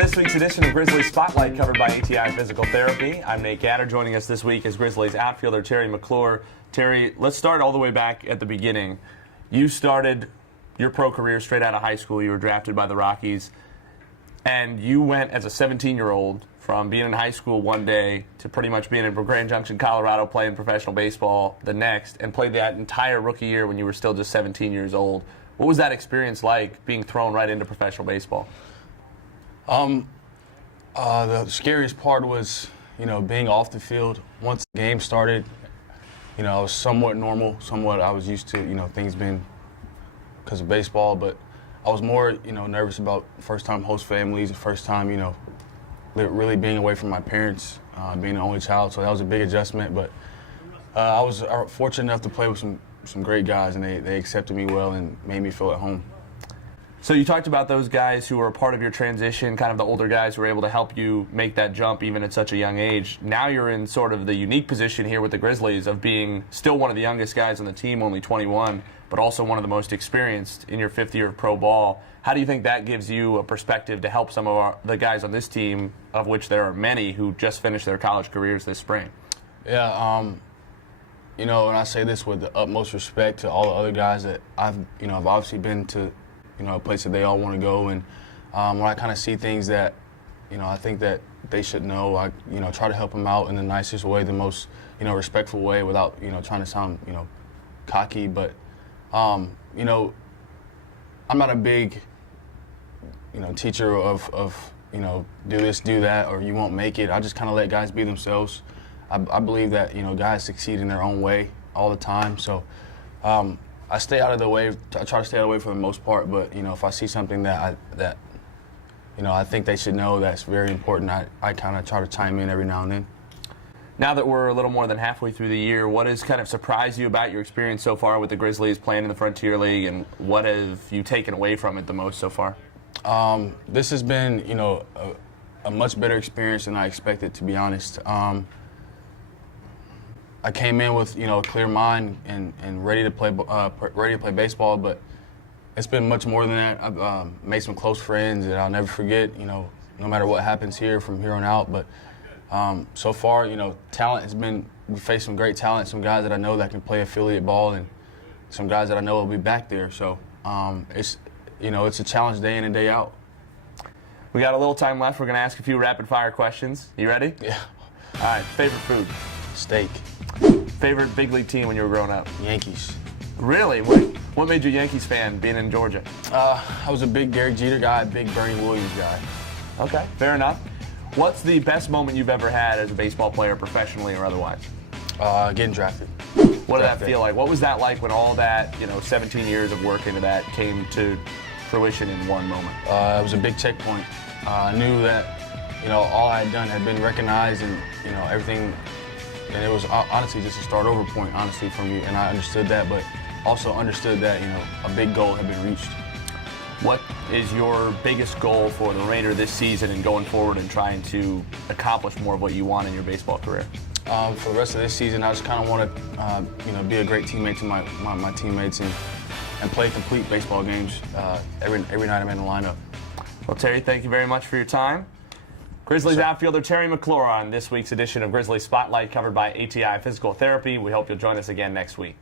this week's edition of Grizzlies Spotlight, covered by ATI Physical Therapy. I'm Nate Gatter. Joining us this week is Grizzlies outfielder Terry McClure. Terry, let's start all the way back at the beginning. You started your pro career straight out of high school. You were drafted by the Rockies, and you went as a 17-year-old from being in high school one day to pretty much being in Grand Junction, Colorado, playing professional baseball the next, and played that entire rookie year when you were still just 17 years old. What was that experience like, being thrown right into professional baseball? The scariest part was, being off the field. Once the game started, I was somewhat normal, I was used to, things being because of baseball, but I was more, nervous about first time host families, first time, really being away from my parents, being the only child, so that was a big adjustment, but I was fortunate enough to play with some great guys, and they accepted me well and made me feel at home. So you talked about those guys who were a part of your transition, kind of the older guys who were able to help you make that jump even at such a young age. Now you're in sort of the unique position here with the Grizzlies of being still one of the youngest guys on the team, only 21, but also one of the most experienced in your fifth year of pro ball. How do you think that gives you a perspective to help some of the guys on this team, of which there are many, who just finished their college careers this spring? Yeah, and I say this with the utmost respect to all the other guys that I've obviously been to, a place that they all want to go, and when I kind of see things that, I think that they should know, I, try to help them out in the nicest way, the most, respectful way, without, trying to sound, cocky, but, I'm not a big, teacher of, do this, do that, or you won't make it. I just kind of let guys be themselves. I believe that, guys succeed in their own way all the time, so I stay out of the way. I try to stay out of the way for the most part, but if I see something that I think they should know that's very important, I kind of try to chime in every now and then. Now that we're a little more than halfway through the year, what has kind of surprised you about your experience so far with the Grizzlies playing in the Frontier League, and what have you taken away from it the most so far? This has been, a much better experience than I expected, to be honest. I came in with, a clear mind and ready to play baseball, but it's been much more than that. I've made some close friends that I'll never forget, no matter what happens here from here on out. But so far, talent has been, we faced some great talent, some guys that I know that can play affiliate ball, and some guys that I know will be back there. So it's a challenge day in and day out. We got a little time left. We're going to ask a few rapid-fire questions. You ready? Yeah. All right. Favorite food? Steak. Favorite big league team when you were growing up? Yankees. Really? What made you a Yankees fan being in Georgia? I was a big Derek Jeter guy, big Bernie Williams guy. Okay, fair enough. What's the best moment you've ever had as a baseball player, professionally or otherwise? Getting drafted. What did that feel like? What was that like when all that, 17 years of work into that came to fruition in one moment? It was a big checkpoint. I knew that, all I had done had been recognized, and, everything. And it was honestly just a start over point, honestly, for me. And I understood that, but also understood that, a big goal had been reached. What is your biggest goal for the remainder of this season and going forward and trying to accomplish more of what you want in your baseball career? For the rest of this season, I just kind of want to, be a great teammate to my teammates and play complete baseball games every night I'm in the lineup. Well, Terry, thank you very much for your time. Grizzlies outfielder Terry McClure on this week's edition of Grizzlies Spotlight, covered by ATI Physical Therapy. We hope you'll join us again next week.